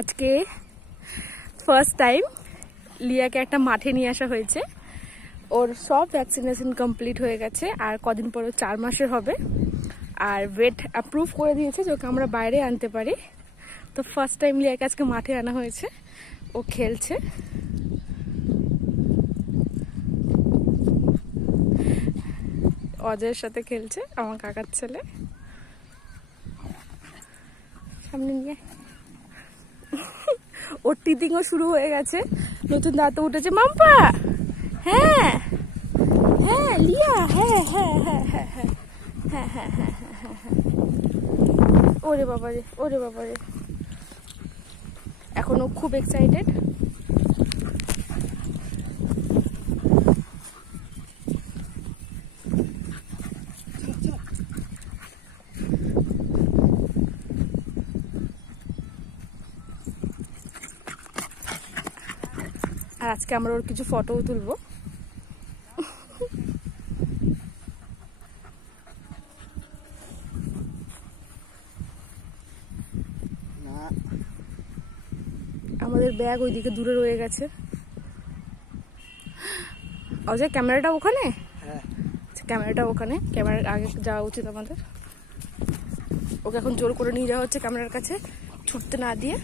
আজকে first time লিয়াকে একটা মাঠে নিয়ে আসা হয়েছে। ওর সব ভ্যাকসিনেশন কমপ্লিট হয়ে গেছে, আর কদিন পর 4 মাসের হবে। আর ওয়েট অ্যাপ্রুভ করে দিয়েছে যে ওকে আমরা বাইরে আনতে পারি। তো ফার্স্ট টাইম লিয়াকে আজকে মাঠে আনা হয়েছে, ও খেলছে। অজয়ের সাথে খেলছে, আমার কাকার ছেলে। সামনে নিয়ে ওর টিদিংও শুরু হয়ে গেছে, নতুন দাঁতও উঠেছে। মাম্পা, হ্যাঁ হ্যাঁ লিয়া, হ্যাঁ হ্যাঁ হ্যাঁ হ্যাঁ হ্যাঁ হ্যাঁ হ্যাঁ হ্যাঁ হ্যাঁ হ্যাঁ। ওরে বাবা রে, ওরে বাবা রে, এখনো খুব এক্সাইটেড। আর আজকে আমরা ওর কিছু ফটোও তুলবো। আমাদের ব্যাগ ওইদিকে দূরে রয়ে গেছে। অজয়, ক্যামেরাটা ওখানে? হ্যাঁ, ক্যামেরাটা ওখানে, ক্যামেরার আগে যাওয়া উচিত আমাদের। ওকে এখন জোর করে নিয়ে যাওয়া হচ্ছে ক্যামেরার কাছে, ছুটতে না দিয়ে।